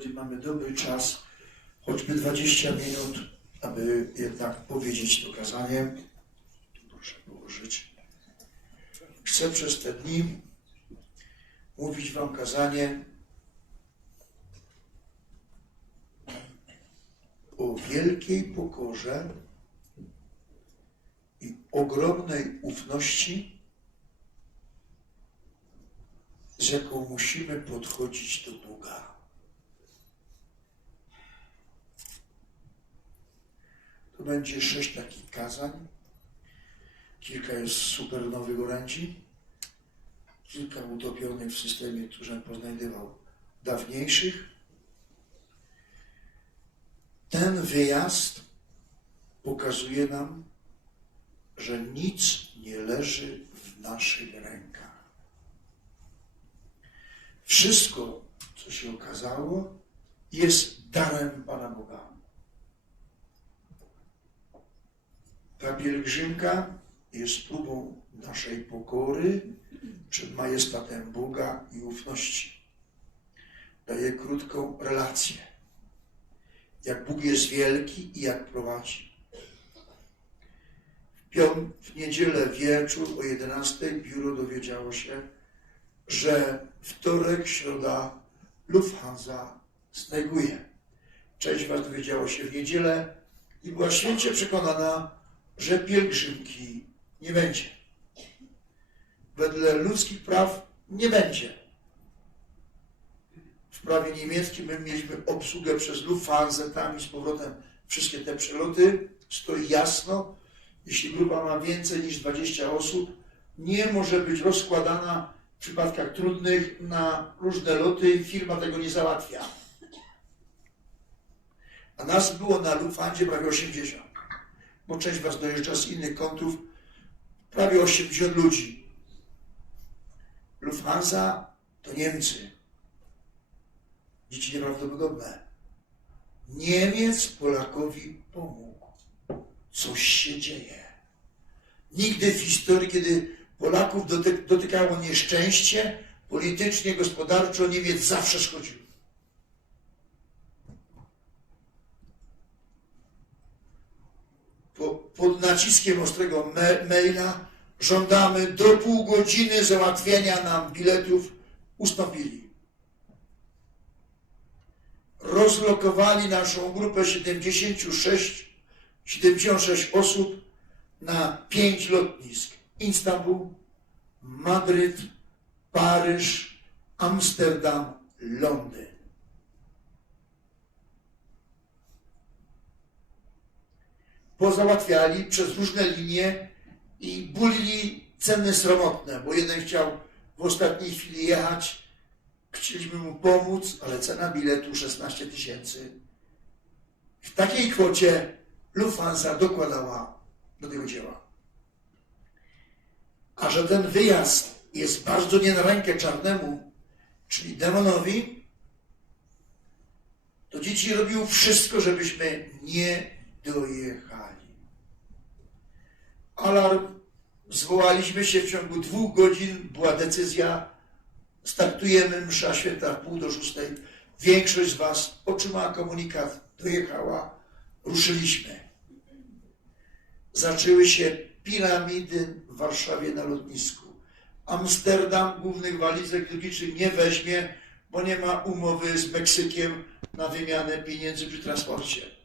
będzie, mamy dobry czas, choćby 20 minut, aby jednak powiedzieć to kazanie. Proszę położyć. Chcę przez te dni mówić Wam kazanie o wielkiej pokorze i ogromnej ufności, z jaką musimy podchodzić do Boga. To będzie sześć takich kazań. Kilka jest super nowych orędzi, kilka utopionych w systemie, który poznajdywał dawniejszych. Ten wyjazd pokazuje nam, że nic nie leży w naszych rękach. Wszystko, co się okazało, jest darem Pana Boga. Ta pielgrzymka jest próbą naszej pokory przed majestatem Boga i ufności. Daje krótką relację, jak Bóg jest wielki i jak prowadzi. W, pią- w niedzielę wieczór o 11 biuro dowiedziało się, że wtorek, środa Lufthansa sneguje. Część Was dowiedziało się w niedzielę i była święcie przekonana, że pielgrzymki nie będzie. Wedle ludzkich praw nie będzie. W prawie niemieckim my mieliśmy obsługę przez Lufthansa, tam z powrotem wszystkie te przeloty. Stoi jasno, jeśli grupa ma więcej niż 20 osób, nie może być rozkładana w przypadkach trudnych na różne loty. Firma tego nie załatwia. A nas było na Lufthansie prawie 80, bo część was dojeżdża z innych kątów, prawie 80 ludzi. Lufthansa to Niemcy. Dzieci nieprawdopodobne. Niemiec Polakowi pomógł. Coś się dzieje. Nigdy w historii, kiedy Polaków doty- dotykało nieszczęście, politycznie, gospodarczo, Niemiec zawsze schodził. Po, pod naciskiem ostrego me- maila żądamy do pół godziny załatwienia nam biletów, ustąpili. Rozlokowali naszą grupę 76, 76 osób na pięć lotnisk. Istanbul, Madryt, Paryż, Amsterdam, Londyn. Pozałatwiali przez różne linie i bulili ceny sromotne, bo jeden chciał w ostatniej chwili jechać, chcieliśmy mu pomóc, ale cena biletu 16 tysięcy. W takiej kwocie Lufthansa dokładała do tego dzieła. A że ten wyjazd jest bardzo nie na rękę czarnemu, czyli demonowi, to dzieci robiły wszystko, żebyśmy nie dojechali. Alarm zwołaliśmy się w ciągu dwóch godzin, była decyzja, startujemy, msza święta w pół do szóstej. Większość z Was otrzymała komunikat, dojechała, ruszyliśmy. Zaczęły się piramidy w Warszawie na lotnisku. Amsterdam głównych walizek logicznych nie weźmie, bo nie ma umowy z Meksykiem na wymianę pieniędzy przy transporcie.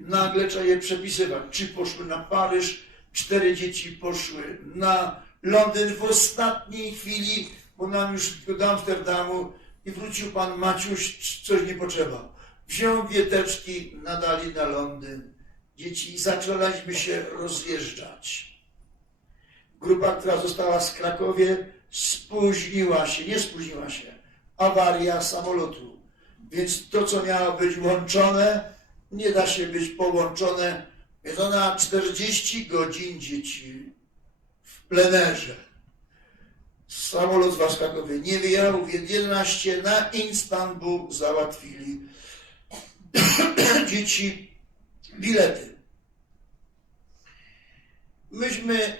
Nagle trzeba je przepisywać. Czy poszły na Paryż, cztery dzieci poszły na Londyn w ostatniej chwili, bo nam już do Amsterdamu i wrócił pan Maciuś, coś nie potrzeba. Wziął wieteczki, nadali na Londyn. Dzieci zaczęliśmy się rozjeżdżać. Grupa, która została z Krakowie, spóźniła się, nie spóźniła się, awaria samolotu. Więc to, co miało być łączone, nie da się być połączone. Więc ona 40 godzin dzieci w plenerze. Samolot z Waskakowy nie wyjechał, więc 11 na Istanbul załatwili dzieci bilety. Myśmy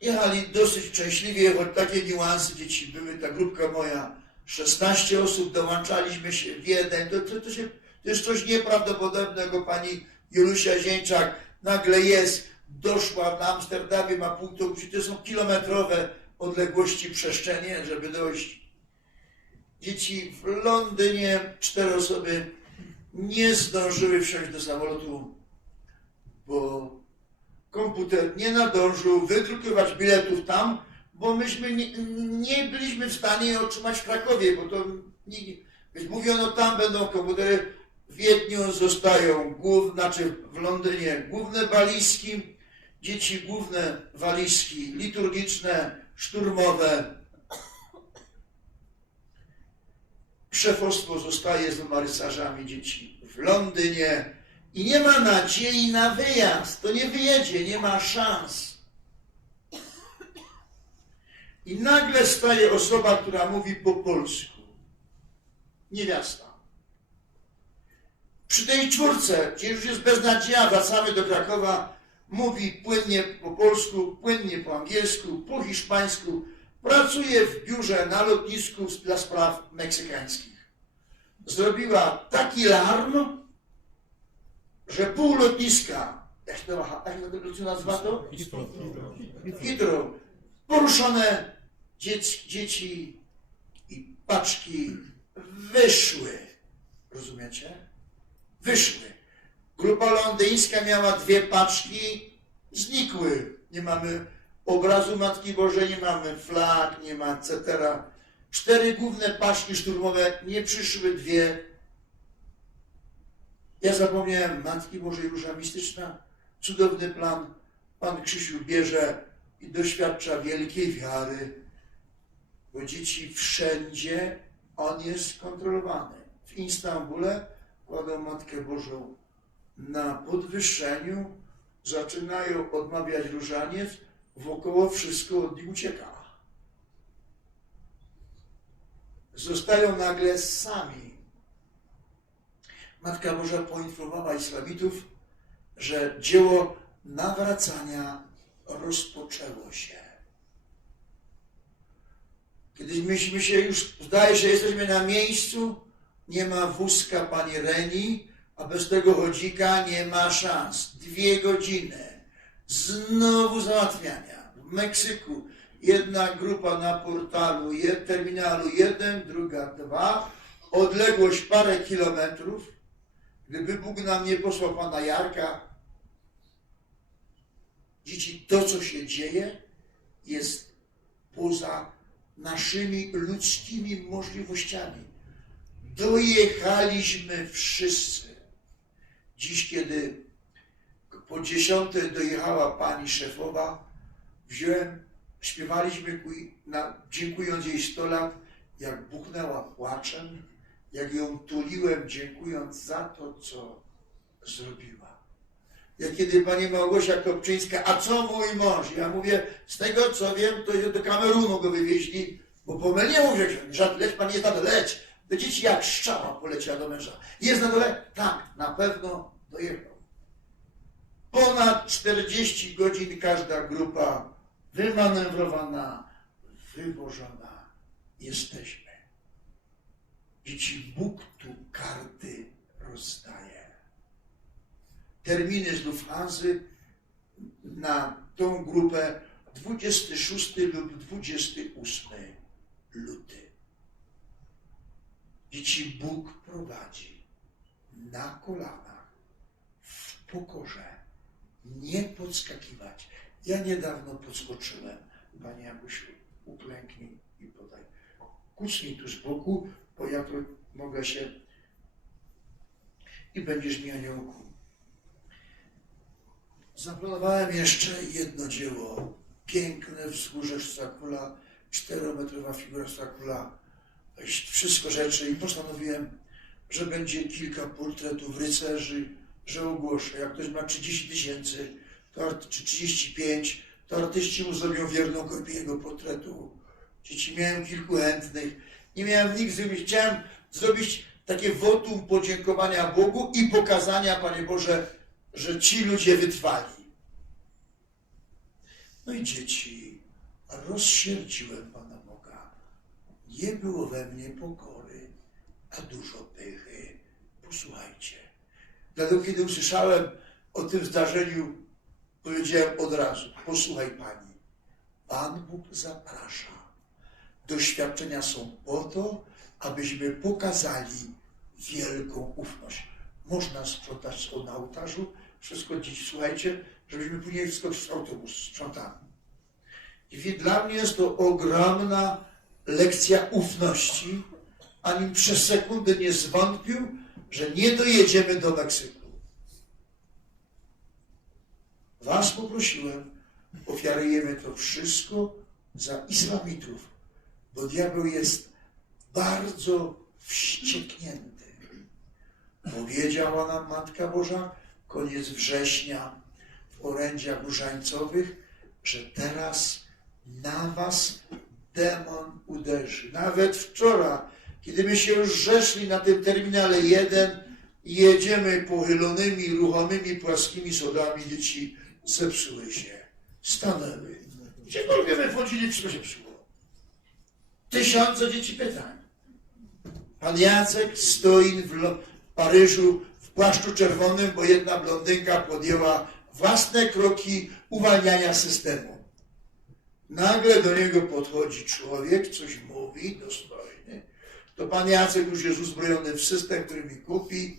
jechali dosyć szczęśliwie, choć takie niuanse dzieci były. Ta grupka moja 16 osób dołączaliśmy się w jeden. To, to, to, się, to jest coś nieprawdopodobnego. Pani Julusia Zieńczak nagle jest, doszła na Amsterdamie, ma punkt obróci. To są kilometrowe odległości przestrzenie, żeby dojść. Dzieci w Londynie, cztery osoby nie zdążyły wsiąść do samolotu, bo komputer nie nadążył wydrukować biletów tam, bo myśmy nie, nie byliśmy w stanie otrzymać w Krakowie, bo to więc mówiono, tam będą komputery, w Wiedniu zostają, znaczy w Londynie główne walizki, dzieci główne walizki liturgiczne, szturmowe. Szefostwo zostaje z dwoma rycerzami dzieci w Londynie i nie ma nadziei na wyjazd. To nie wyjedzie, nie ma szans. I nagle staje osoba, która mówi po polsku. Niewiasta. Przy tej czwórce, gdzie już jest beznadzieja, wracamy do Krakowa, mówi płynnie po polsku, płynnie po angielsku, po hiszpańsku, pracuje w biurze na lotnisku dla spraw meksykańskich. Zrobiła taki larm, że pół lotniska, jak to, jak to nazywa to? Hidro, poruszone dzieci, dzieci i paczki wyszły. Rozumiecie? Wyszły. Grupa londyńska miała dwie paczki, znikły. Nie mamy obrazu Matki Bożej, nie mamy flag, nie ma etc. Cztery główne paczki szturmowe, nie przyszły dwie. Ja zapomniałem Matki Bożej Róża Mistyczna, cudowny plan. Pan Krzysiu bierze i doświadcza wielkiej wiary, bo dzieci wszędzie, on jest kontrolowany. W Istambule kładą Matkę Bożą na podwyższeniu, zaczynają odmawiać różaniec, wokoło wszystko od nich ucieka. Zostają nagle sami. Matka Boża poinformowała Islamitów, że dzieło nawracania rozpoczęło się. Kiedy myśmy się już, zdaje się, jesteśmy na miejscu, nie ma wózka pani Reni, a bez tego chodzika nie ma szans. Dwie godziny. Znowu załatwiania. W Meksyku jedna grupa na portalu, terminalu jeden, druga dwa. Odległość parę kilometrów. Gdyby Bóg nam nie posłał pana Jarka, dzieci, to co się dzieje jest poza naszymi ludzkimi możliwościami. Dojechaliśmy wszyscy. Dziś, kiedy po dziesiątej dojechała pani szefowa, wziąłem, śpiewaliśmy dziękując jej 100 lat, jak buchnęła płaczem, jak ją tuliłem, dziękując za to, co zrobiła. Jak kiedy pani Małgosia Kopczyńska, a co mój mąż? Ja mówię, z tego co wiem, to do Kamerunu go wywieźli, bo pomyliłem, mówię, że leć pan na dole, leć. Do dzieci jak strzała poleciała do męża. Jest na dole? Tak, na pewno dojechał. Ponad 40 godzin każda grupa wymanewrowana, wywożona. Jesteśmy. Dzieci, Bóg tu karty rozdaje. Terminy z Lufthansa na tą grupę 26 lub 28 luty. Dzieci Bóg prowadzi na kolanach, w pokorze, nie podskakiwać. Ja niedawno podskoczyłem. Panie Jakusiu, uklęknij i podaj. Kucnij tu z boku, bo ja mogę się i będziesz mi aniołku. Zaplanowałem jeszcze jedno dzieło. Piękne wzgórze Strakula, czterometrowa figura Strakula, wszystko rzeczy i postanowiłem, że będzie kilka portretów rycerzy, że ogłoszę. Jak ktoś ma 30 tysięcy czy 35, to artyści mu zrobią wierną kopię jego portretu. Dzieci miałem kilku chętnych. Nie miałem nikt zrobić. Chciałem zrobić takie wotum podziękowania Bogu i pokazania, Panie Boże, że ci ludzie wytrwali. No i dzieci, rozsierdziłem Pana. Nie było we mnie pokory, a dużo pychy. Posłuchajcie. Dlatego, kiedy usłyszałem o tym zdarzeniu, powiedziałem od razu, posłuchaj Pani, Pan Bóg zaprasza. Doświadczenia są po to, abyśmy pokazali wielką ufność. Można sprzątać to na ołtarzu, wszystko dziś, słuchajcie, żebyśmy później wskoczyć w autobus, sprzątamy. I dla mnie jest to ogromna lekcja ufności, anim przez sekundę nie zwątpił, że nie dojedziemy do Meksyku. Was poprosiłem, ofiarujemy to wszystko za islamitów, bo diabeł jest bardzo wścieknięty. Powiedziała nam Matka Boża, koniec września w orędziach różańcowych, że teraz na was demon uderzy. Nawet wczoraj, kiedy my się już zeszli na tym terminale 1 i jedziemy pochylonymi, ruchomymi, płaskimi sodami, dzieci zepsuły się, stanęły. Gdziekolwiek my wszystko się psuło. Tysiące dzieci pytań. Pan Jacek stoi w Paryżu w płaszczu czerwonym, bo jedna blondynka podjęła własne kroki uwalniania systemu. Nagle do niego podchodzi człowiek, coś mówi, dostojny. To pan Jacek już jest uzbrojony w system, który mi kupi.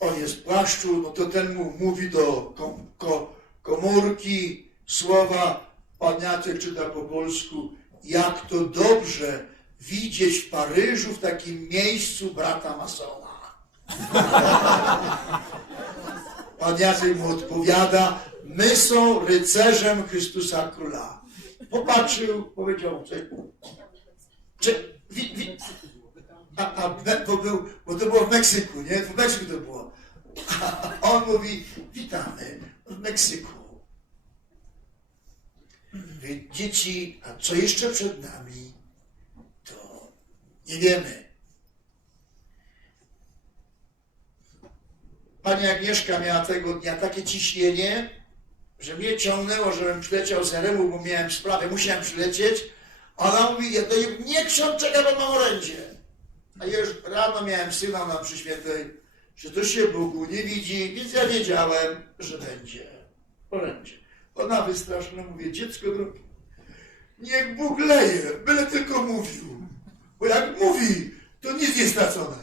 On jest w płaszczu, no to ten mu mówi do kom, ko, komórki słowa. Pan Jacek czyta po polsku. Jak to dobrze widzieć w Paryżu, w takim miejscu brata masona. Pan Jacek mu odpowiada, my są rycerzem Chrystusa Króla. Popatrzył, powiedział, czy, czy wi, wi, a, a, bo, był, bo to było w Meksyku, nie? W Meksyku to było. A on mówi, witamy w Meksyku. Dzieci, a co jeszcze przed nami, to nie wiemy. Pani Agnieszka miała tego dnia takie ciśnienie, że mnie ciągnęło, żebym przyleciał z Eremu, bo miałem sprawę, musiałem przylecieć. Ona mówi, ja to nie ksiądz czeka, bo mam orędzie. A ja już rano miałem syna na przyświętej, że to się Bogu nie widzi, więc ja wiedziałem, że będzie orędzie. Ona wystraszona, mówię, dziecko drogie, niech Bóg leje, byle tylko mówił. Bo jak mówi, to nic nie stracone.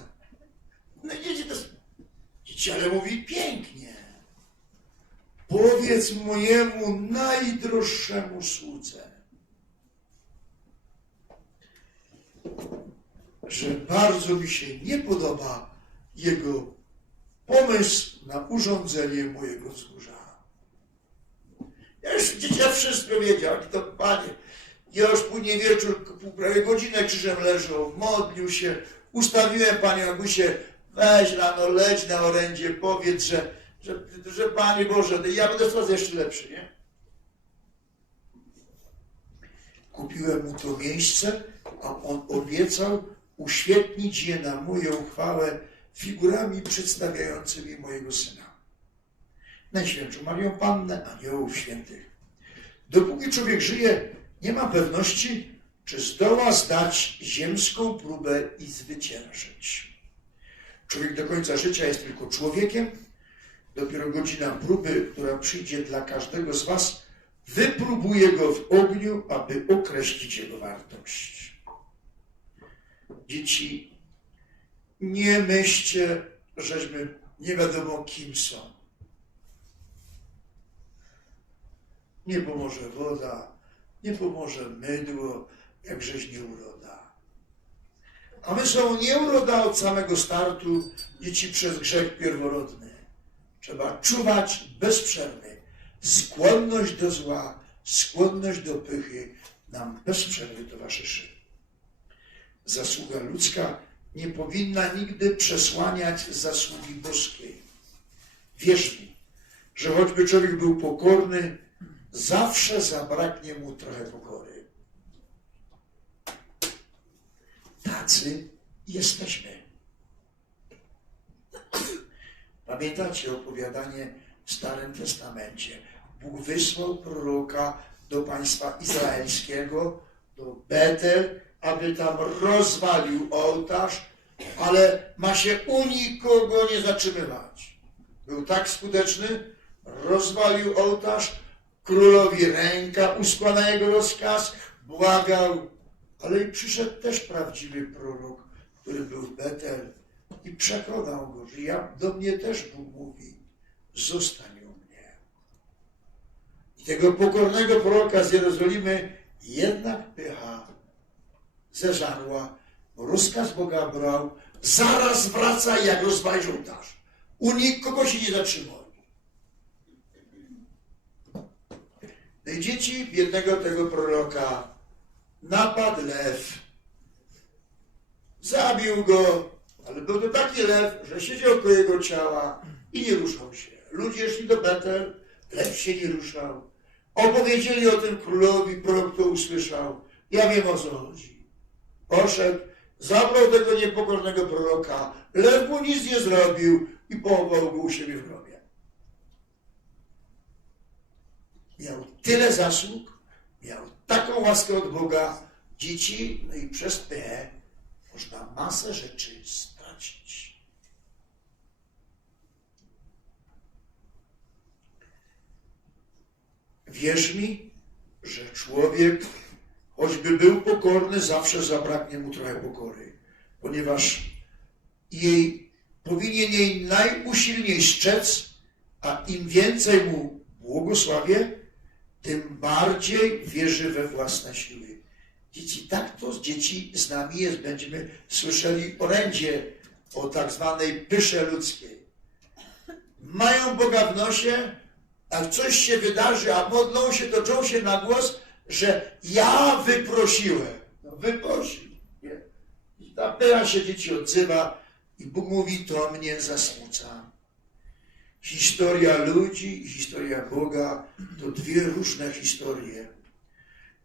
No ale mówi pięknie. Powiedz mojemu najdroższemu słudze, że bardzo mi się nie podoba jego pomysł na urządzenie mojego wzgórza. Ja już dzieciak wszystko wiedział, i to panie. Ja już później wieczór, prawie godzinę krzyżem leżał, modlił się, ustawiłem panie Agusie, weź rano, leć na orędzie, powiedz, że, że, że Panie Boże, ja będę coraz jeszcze lepszy, nie? Kupiłem mu to miejsce, a on obiecał uświetnić je na moją chwałę figurami przedstawiającymi mojego syna. Najświętszą Marią Pannę, aniołów świętych. Dopóki człowiek żyje, nie ma pewności, czy zdoła zdać ziemską próbę i zwyciężyć. Człowiek do końca życia jest tylko człowiekiem. Dopiero godzina próby, która przyjdzie dla każdego z Was, wypróbuje go w ogniu, aby określić jego wartość. Dzieci, nie myślcie, żeśmy nie wiadomo kim są. Nie pomoże woda, nie pomoże mydło, jak rzeźnie uroda. A my są nieuroda od samego startu, dzieci przez grzech pierworodny. Trzeba czuwać bez przerwy. Skłonność do zła, skłonność do pychy nam bez przerwy towarzyszy. Zasługa ludzka nie powinna nigdy przesłaniać zasługi boskiej. Wierz mi, że choćby człowiek był pokorny, zawsze zabraknie mu trochę pokory. Tacy jesteśmy. Pamiętacie opowiadanie w Starym Testamencie? Bóg wysłał proroka do państwa izraelskiego, do Betel, aby tam rozwalił ołtarz, ale ma się u nikogo nie zatrzymywać. Był tak skuteczny, rozwalił ołtarz, królowi ręka uschła na jego rozkaz, błagał, ale i przyszedł też prawdziwy prorok, który był Betel i przekonał go, że ja, do mnie też Bóg mówi, zostań u mnie. I tego pokornego proroka z Jerozolimy jednak pycha zeżarła, bo rozkaz Boga brał, zaraz wraca jak rozwalisz ołtarz. U nikogo się nie zatrzymał. No i dzieci biednego tego proroka napadł lew. Zabił go, ale był to taki lew, że siedział koło jego ciała i nie ruszał się. Ludzie szli do Betel, lew się nie ruszał. Opowiedzieli o tym królowi, prorok to usłyszał. Ja wiem o co chodzi. Poszedł, zabrał tego niepokornego proroka, lew mu nic nie zrobił i pochował go u siebie w grobie. Miał tyle zasług, miał taką łaskę od Boga, dzieci, no i przez P można masę rzeczy stracić. Wierz mi, że człowiek, choćby był pokorny, zawsze zabraknie mu trochę pokory, ponieważ jej powinien jej najusilniej strzec, a im więcej mu błogosławie, tym bardziej wierzy we własne siły. Dzieci, tak to z dzieci z nami jest. Będziemy słyszeli orędzie o tak zwanej pysze ludzkiej. Mają Boga w nosie, a coś się wydarzy, a modlą się, toczą się na głos, że ja wyprosiłem. No wyprosił. Nie. I ta pycha się dzieci odzywa i Bóg mówi, to mnie zasmuca. Historia ludzi i historia Boga to dwie różne historie.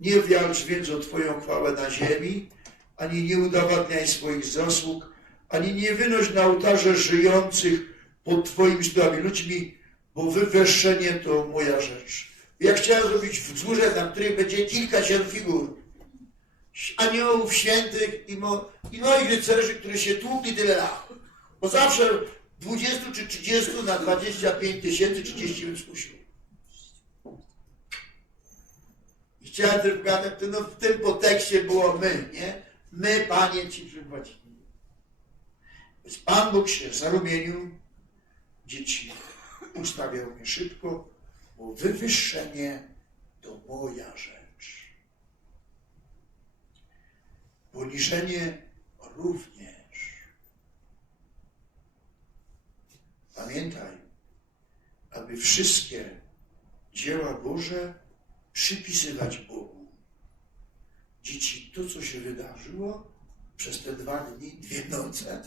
Nie wiarcz więc o Twoją chwałę na ziemi, ani nie udowadniaj swoich zasług, ani nie wynoś na ołtarze żyjących pod Twoimi śladami ludźmi, bo wywyższenie to moja rzecz. Ja chciałem zrobić wzgórze, na której będzie kilkadziesiąt figur. Aniołów, świętych i, mo, i moich rycerzy, które się tłukli tyle lat. Bo zawsze 20 czy 30 na 25 tysięcy 30 bym skusił. I chciałem tylko gadać, no w tym podtekście było my, nie? My, Panie, Ci przypłacili. Więc Pan Bóg się zarumienił, dzieci ustawiał mnie szybko, bo wywyższenie to moja rzecz. Poniżenie również. Pamiętaj, aby wszystkie dzieła Boże przypisywać Bogu. Dzieci, to co się wydarzyło przez te dwa dni, dwie noce,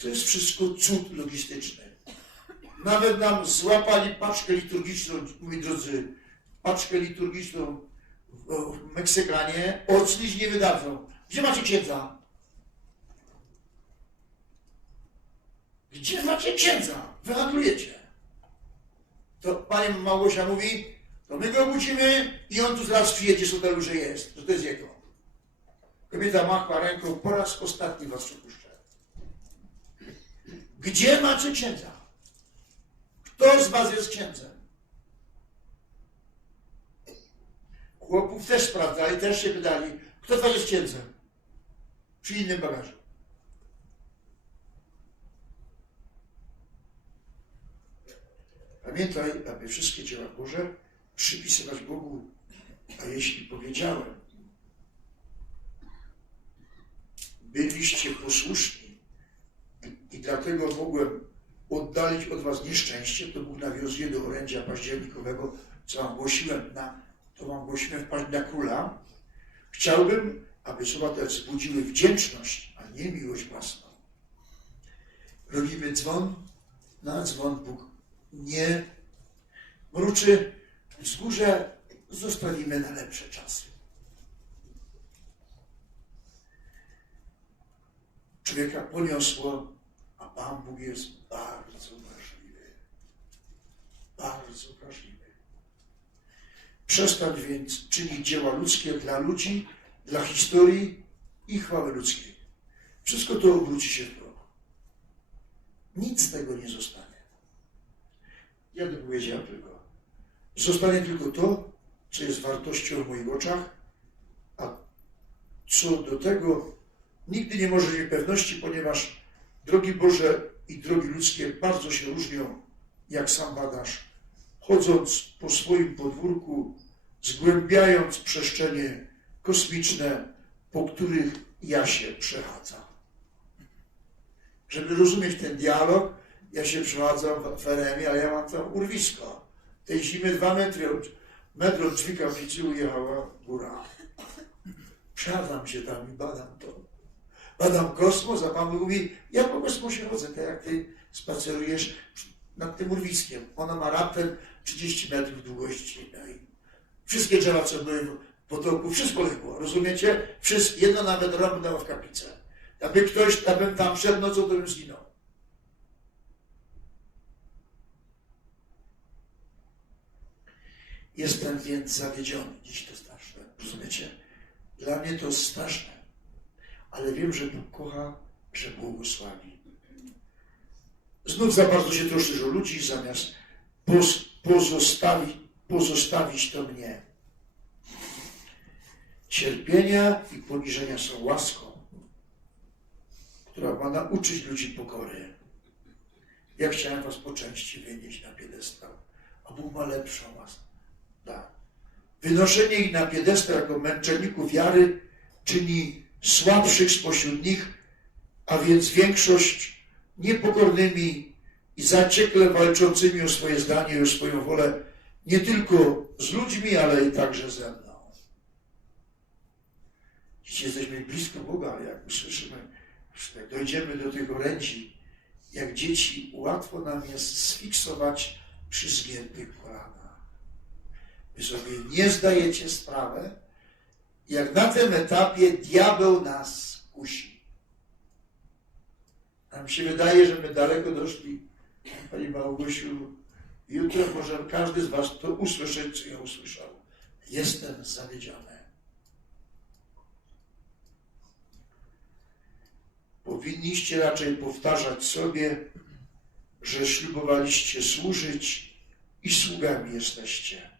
to jest wszystko cud logistyczny. Nawet nam złapali paczkę liturgiczną, moi drodzy, paczkę liturgiczną w, Meksykanie, odslić nie wydadzą. Gdzie macie księdza? Gdzie macie księdza? Wyhandlujecie. To pani Małgosia mówi, to my go obudzimy i on tu zaraz przyjedzie z hotelu, że jest, że to jest jego. Kobieta machła ręką, po raz ostatni was przepuszczę. Gdzie macie księdza? Kto z was jest księdzem? Chłopów też sprawdzali, też się pytali, kto was jest księdzem? Przy innym bagażu. Pamiętaj, aby wszystkie dzieła Boże przypisywać Bogu. A jeśli powiedziałem, byliście posłuszni i, dlatego mogłem oddalić od was nieszczęście, to Bóg nawiązuje do orędzia październikowego, co wam głosiłem na, to wam głosiłem w na Króla. Chciałbym, aby słowa te wzbudziły wdzięczność, a nie miłość własną. Robimy dzwon, na dzwon Bóg nie mruczy. Wzgórze zostawimy na lepsze czasy. Człowieka poniosło, a Pan Bóg jest bardzo wrażliwy. Bardzo wrażliwy. Przestań więc czynić dzieła ludzkie dla ludzi, dla historii i chwały ludzkiej. Wszystko to obróci się w proch. Nic z tego nie zostanie. Ja bym powiedział tylko, zostanie tylko to, co jest wartością w moich oczach, a co do tego nigdy nie może mieć pewności, ponieważ drogi Boże i drogi ludzkie bardzo się różnią, jak sam badasz, chodząc po swoim podwórku, zgłębiając przestrzenie kosmiczne, po których ja się przechadzam. Żeby rozumieć ten dialog, ja się przechadzam w Feremie, ale ja mam tam urwisko. Tej zimy dwa metry od, metr od drzwi kaplicy ujechała góra. Przechadzam się tam i badam to. Badam kosmos, a Pan mówi, ja po kosmosie chodzę, tak jak Ty spacerujesz nad tym urwiskiem. Ona ma raptem 30 metrów długości. No i wszystkie drzewa, co były w potoku, wszystko legło, rozumiecie? Wszystko, jedno nawet rąbnęło w kaplicę. Aby ktoś, abym tam szedł nocą, to bym zginął. Jestem więc zawiedziony. Dziś to straszne. Rozumiecie? Dla mnie to straszne. Ale wiem, że Bóg kocha, że błogosławi. Znów za bardzo się troszczysz o ludzi, zamiast poz, pozostawić, pozostawić to mnie. Cierpienia i poniżenia są łaską, która ma nauczyć ludzi pokory. Ja chciałem was po części wynieść na piedestał, a Bóg ma lepszą łaskę. Wynoszenie ich na piedestał jako męczenników wiary czyni słabszych spośród nich, a więc większość niepokornymi i zaciekle walczącymi o swoje zdanie i o swoją wolę, nie tylko z ludźmi, ale i także ze mną. Dziś jesteśmy blisko Boga, ale jak usłyszymy, jak dojdziemy do tych orędzi, jak dzieci, łatwo nam jest sfiksować przy zgiętych kolanach. Wy sobie nie zdajecie sprawy, jak na tym etapie diabeł nas kusi. Nam się wydaje, że my daleko doszli. Pani Małgosiu, jutro może każdy z Was to usłyszeć, co ja usłyszał. Jestem zawiedziony. Powinniście raczej powtarzać sobie, że ślubowaliście służyć i sługami jesteście.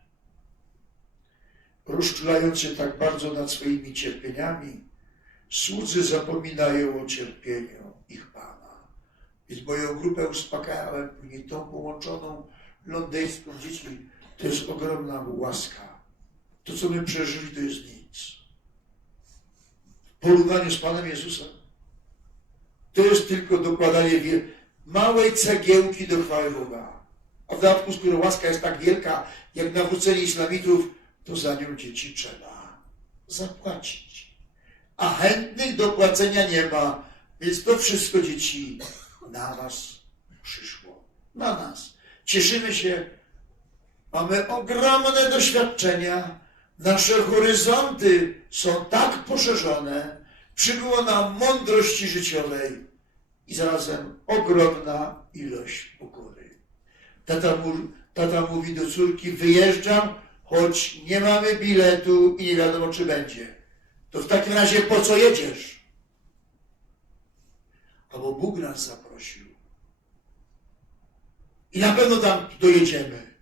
Rozczulając się tak bardzo nad swoimi cierpieniami, słudzy zapominają o cierpieniu ich Pana. Więc moją grupę uspokajałem, później tą połączoną londyńską dzieci. To jest ogromna łaska. To, co my przeżyli, to jest nic. W porównaniu z Panem Jezusem, to jest tylko dokładanie małej cegiełki do chwały Boga. A w dodatku, skoro łaska jest tak wielka, jak nawrócenie islamitów, to za nią dzieci trzeba zapłacić. A chętnych do płacenia nie ma, więc to wszystko dzieci na was przyszło. Na nas. Cieszymy się, mamy ogromne doświadczenia, nasze horyzonty są tak poszerzone, przybyło nam mądrości życiowej i zarazem ogromna ilość pokory. Tata, tata mówi do córki, wyjeżdżam, choć nie mamy biletu i nie wiadomo, czy będzie. To w takim razie po co jedziesz? Albo Bóg nas zaprosił. I na pewno tam dojedziemy.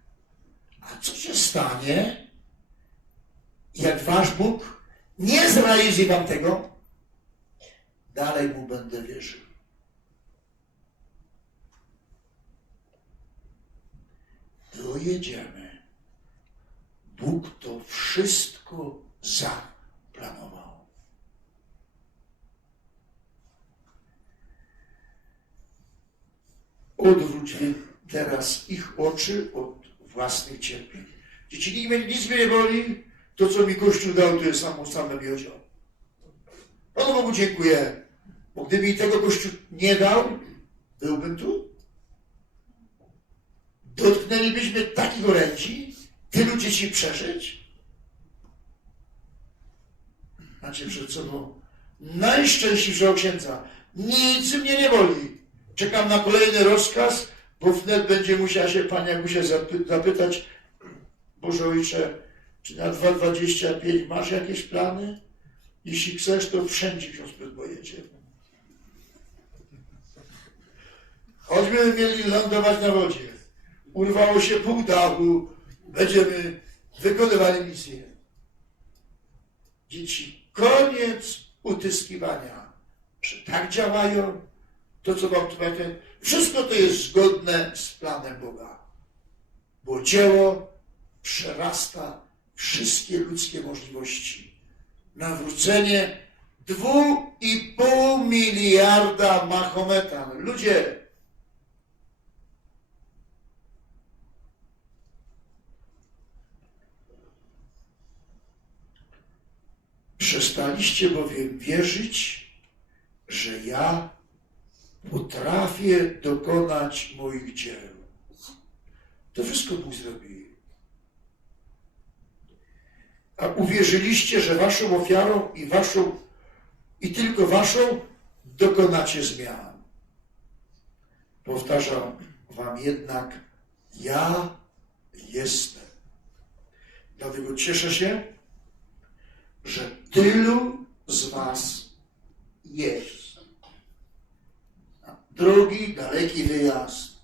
A co się stanie, jak wasz Bóg nie zrealizuje wam tego? Dalej mu będę wierzył. Dojedziemy. Bóg to wszystko zaplanował. Odwróć teraz ich oczy od własnych cierpień. Dzieci, nikt mnie, nic mnie nie boli. To, co mi Kościół dał, to jest samo same miodzio. Panu Bogu dziękuję, bo gdyby mi tego Kościół nie dał, byłbym tu. Dotknęlibyśmy takich orędzi, tylu dzieci przeżyć. Macie przed sobą najszczęśliwszego księdza. Nic mnie nie boli. Czekam na kolejny rozkaz, bo wnet będzie musiała się Pani Agusia zapy- zapytać, Boże Ojcze, czy na 2,25 masz jakieś plany? Jeśli chcesz, to wszędzie Piotr pojedzie. Choćby mieli lądować na wodzie. Urwało się pół dachu, będziemy wykonywali misję. Dzieci, koniec utyskiwania, że tak działają, to co wam tu wszystko to jest zgodne z planem Boga. Bo dzieło przerasta wszystkie ludzkie możliwości. Nawrócenie dwu i pół miliarda Mahometan. Ludzie, Przestaliście bowiem wierzyć, że ja potrafię dokonać moich dzieł. To wszystko Bóg zrobił. A uwierzyliście, że waszą ofiarą i waszą, i tylko waszą dokonacie zmian. Powtarzam wam jednak, ja jestem. Dlatego cieszę się, że tylu z Was jest. Drogi, daleki wyjazd.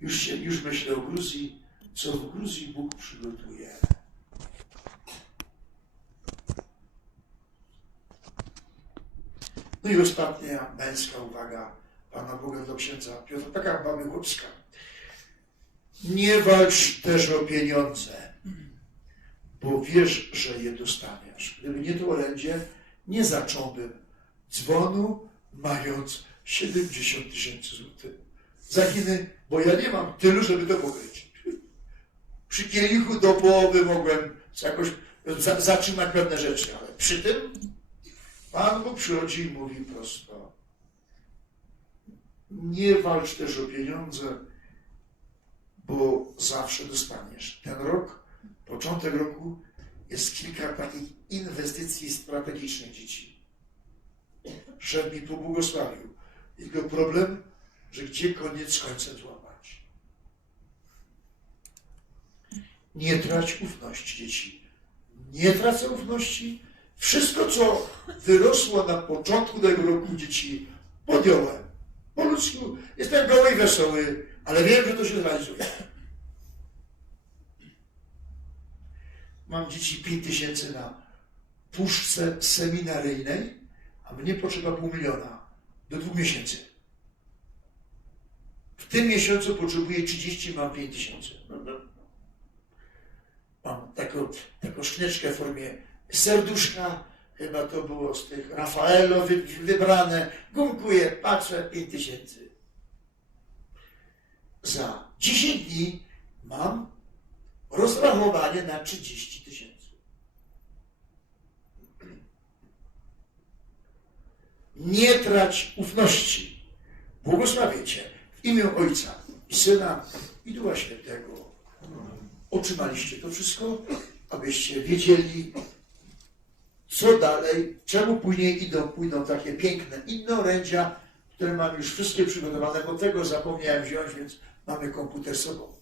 Już, się, już myślę o Gruzji, co w Gruzji Bóg przygotuje. No i ostatnia męska uwaga Pana Boga do księdza Piotra, taka mamy chłopska. Nie walcz też o pieniądze bo wiesz, że je dostaniesz. Gdyby nie to orędzie, nie zacząłbym dzwonu, mając 70 tysięcy złotych. Zaginę, bo ja nie mam tylu, żeby to pokryć. Przy kielichu do połowy mogłem jakoś za, zatrzymać pewne rzeczy, ale przy tym Pan Bóg przychodzi i mówi prosto. Nie walcz też o pieniądze, bo zawsze dostaniesz. Ten rok początek roku jest kilka takich inwestycji strategicznych dzieci. Szef mi pobłogosławił. Jego problem, że gdzie koniec z końcem złapać. Nie trać ufności dzieci. Nie tracę ufności. Wszystko, co wyrosło na początku tego roku dzieci, podjąłem. Po ludzku jestem goły i wesoły, ale wiem, że to się zrealizuje. Mam dzieci 5 tysięcy na puszce seminaryjnej, a mnie potrzeba pół miliona do dwóch miesięcy. W tym miesiącu potrzebuję 30, mam 5 tysięcy. Mam taką, taką szkneczkę w formie serduszka, chyba to było z tych Rafaelo wy, wybrane. Gumkuję, patrzę, 5 tysięcy. Za 10 dni mam rozrachowanie na 30 tysięcy. Nie trać ufności. Błogosławię Cię w imię Ojca i Syna i Ducha Świętego. Otrzymaliście to wszystko, abyście wiedzieli, co dalej, czemu później idą, pójdą takie piękne inne orędzia, które mam już wszystkie przygotowane, bo tego zapomniałem wziąć, więc mamy komputer sobą.